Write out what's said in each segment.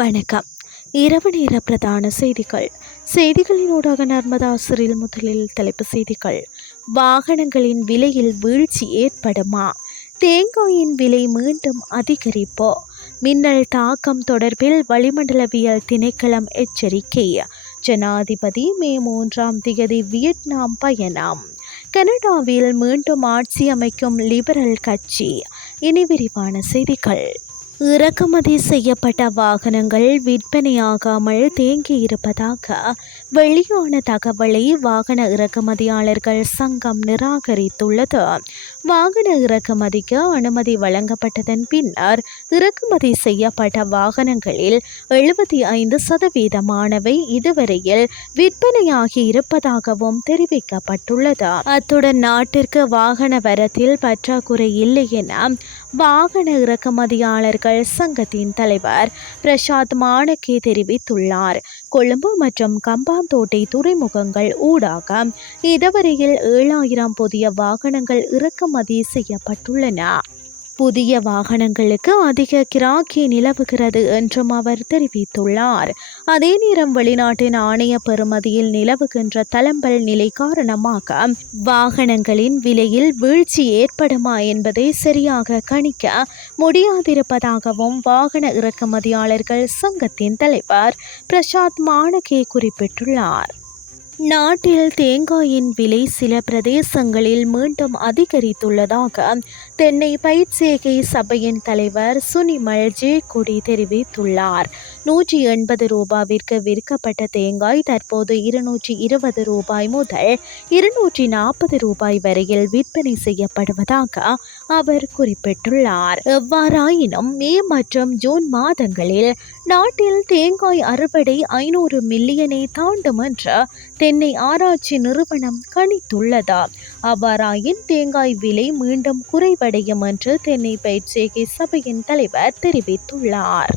வணக்கம். இரவு நேர பிரதான செய்திகள். செய்திகளினூடாக நர்மதாசரில் முதலில் தலைப்பு செய்திகள். வாகனங்களின் விலையில் வீழ்ச்சி ஏற்படுமா? தேங்காயின் விலை மீண்டும் அதிகரிப்போ? மின்னல் தாக்கம் தொடர்பில் வளிமண்டலவியல் திணைக்களம் எச்சரிக்கை. ஜனாதிபதி மே மூன்றாம் திகதி வியட்நாம் பயணம். கனடாவில் மீண்டும் ஆட்சி அமைக்கும் லிபரல் கட்சி. இனி விரிவான செய்திகள். இறக்குமதி செய்யப்பட்ட வாகனங்கள் விற்பனையாகாமல் தேங்கியிருப்பதாக வெளியான தகவலை வாகன இறக்குமதியாளர்கள் சங்கம் நிராகரித்துள்ளது. வாகன இறக்குமதிக்கு அனுமதி வழங்கப்பட்டதன் பின்னர் இறக்குமதி செய்யப்பட்ட வாகனங்களில் எழுபத்தி ஐந்து சதவீதமானவை இதுவரையில் விற்பனையாகி இருப்பதாகவும் தெரிவிக்கப்பட்டுள்ளது. அத்துடன் நாட்டிற்கு வாகன வரத்தில் பற்றாக்குறை இல்லை என வாகன இறக்குமதியாளர்கள் சங்கத்தின் தலைவர் பிரசாத் மாணக்கே தெரிவித்துள்ளார். கொழும்பு மற்றும் கம்பாந்தோட்டை துறைமுகங்கள் ஊடாக இதுவரையில் ஏழாயிரம் புதிய வாகனங்கள் இறக்குமதி செய்யப்பட்டுள்ளன. புதிய வாகனங்களுக்கு அதிக கிராக்கி நிலவுகிறது என்றும் அவர் தெரிவித்துள்ளார். அதே நேரம் வெளிநாட்டின் ஆணைய பெறுமதியில் நிலவுகின்ற தளம்பல் நிலை காரணமாக வாகனங்களின் விலையில் வீழ்ச்சி ஏற்படுமா என்பதை சரியாக கணிக்க முடியாதிருப்பதாகவும் வாகன இறக்குமதியாளர்கள் சங்கத்தின் தலைவர் பிரசாத் மாணகே குறிப்பிட்டுள்ளார். நாட்டில் தேங்காயின் விலை சில பிரதேசங்களில் மீண்டும் அதிகரித்துள்ளதாக தென்னை பயிர்ச்சேகை சபையின் தலைவர் சுனிமல் ஜே கொடி தெரிவித்துள்ளார். நூற்றி எண்பது ரூபாவிற்கு விற்கப்பட்ட தேங்காய் தற்போது இருநூற்றி இருபது ரூபாய் முதல் இருநூற்றி நாற்பது ரூபாய் வரையில் விற்பனை செய்யப்படுவதாக அவர் குறிப்பிட்டுள்ளார். எவ்வாறாயினும் மே மற்றும் ஜூன் மாதங்களில் நாட்டில் தேங்காய் அறுவடை ஐநூறு மில்லியனை தாண்டும் என்று தென்னை ஆராய்ச்சி நிறுவனம் கணித்துள்ளது. அவ்வாறாயின் தேங்காய் விலை மீண்டும் குறைவடையும் என்று தென்னை பயிற்சிகை சபையின் தலைவர் தெரிவித்துள்ளார்.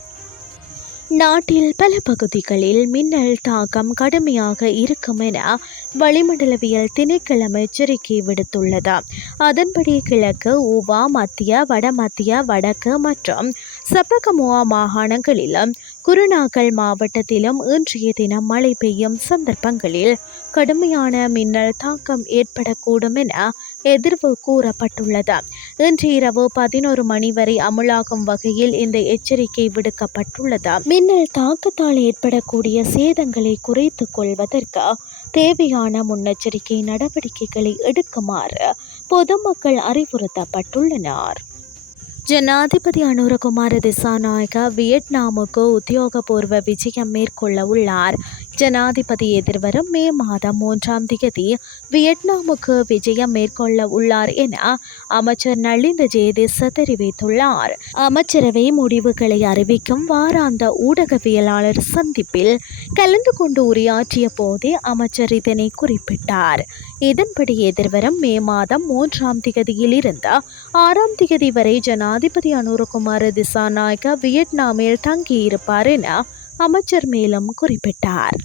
நாட்டில் பல பகுதிகளில் மின்னல் தாக்கம் கடுமையாக இருக்கும் என வளிமண்டலவியல் திணைக்களம் எச்சரிக்கை விடுத்துள்ளது. அதன்படி கிழக்கு ஊவா மத்திய வடமத்திய வடக்கு மற்றும் சப்பகமுவா மாகாணங்களிலும் குருநாகல் மாவட்டத்திலும் இன்றைய தினம் மழை பெய்யும் சந்தர்ப்பங்களில் கடுமையான மின்னல் தாக்கம் ஏற்படக்கூடும் என எதிர்வு கூறப்பட்டுள்ளது. இன்று இரவு பதினோரு மணி வரை அமலாகும் வகையில் இந்த எச்சரிக்கை விடுக்கப்பட்டுள்ளது. மின்னல் தாக்கத்தால் ஏற்படக்கூடிய சேதங்களை குறைத்துக் கொள்வதற்கு தேவையான முன்னெச்சரிக்கை நடவடிக்கைகளை எடுக்குமாறு பொதுமக்கள் அறிவுறுத்தப்பட்டுள்ளனர். ஜனாதிபதி அனுரகுமார திசாநாயக வியட்நாமுக்கு உத்தியோகபூர்வ விஜயம் மேற்கொள்ள உள்ளார். ஜனாதிபதி எதிர்வரும் மே மாதம் மூன்றாம் தேதி வியட்நாமுக்கு விஜயம் மேற்கொள்ள உள்ளார் என அமைச்சர் நளிந்த ஜெயதேச தெரிவித்துள்ளார். அமைச்சரவை முடிவுகளை அறிவிக்கும் வாராந்த ஊடகவியலாளர் சந்திப்பில் கலந்து கொண்டு உரையாற்றிய போதே அமைச்சர் இதனை குறிப்பிட்டார். இதன்படி எதிர்வரும் மே மாதம் மூன்றாம் திகதியில் இருந்து ஆறாம் திகதி வரை ஜனாதிபதி அனுரகுமார் திசாநாயக்க வியட்நாமில் தங்கியிருப்பார் என அமைச்சர் மேலும் குறிப்பிட்டார்.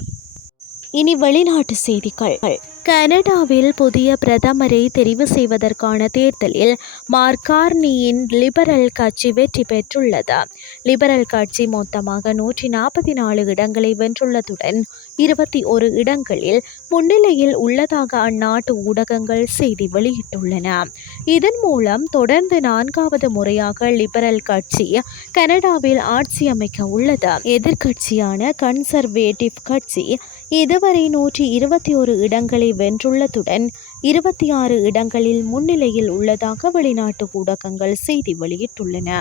இனி வெளிநாட்டு செய்திகள். கனடாவில் புதிய பிரதமரை தெரிவு செய்வதற்கான தேர்தலில் மார்கார்னியின் லிபரல் கட்சி வெற்றி பெற்றுள்ளது. லிபரல் கட்சி மொத்தமாக நூற்றி நாற்பத்தி நாலு இடங்களை வென்றுள்ளதுடன் இருபத்தி ஒரு இடங்களில் முன்னிலையில் உள்ளதாக அந்நாட்டு ஊடகங்கள் செய்தி வெளியிட்டுள்ளன. இதன் மூலம் தொடர்ந்து நான்காவது முறையாக லிபரல் கட்சி கனடாவில் ஆட்சி அமைக்க உள்ளது. எதிர்க்கட்சியான கன்சர்வேட்டிவ் கட்சி இதுவரை நூற்றி இருபத்தி ஒரு இடங்களை வென்றுள்ளதுடன் இருபத்தி ஆறு இடங்களில் முன்னிலையில் உள்ளதாக வெளிநாட்டு ஊடகங்கள் செய்தி வெளியிட்டுள்ளன.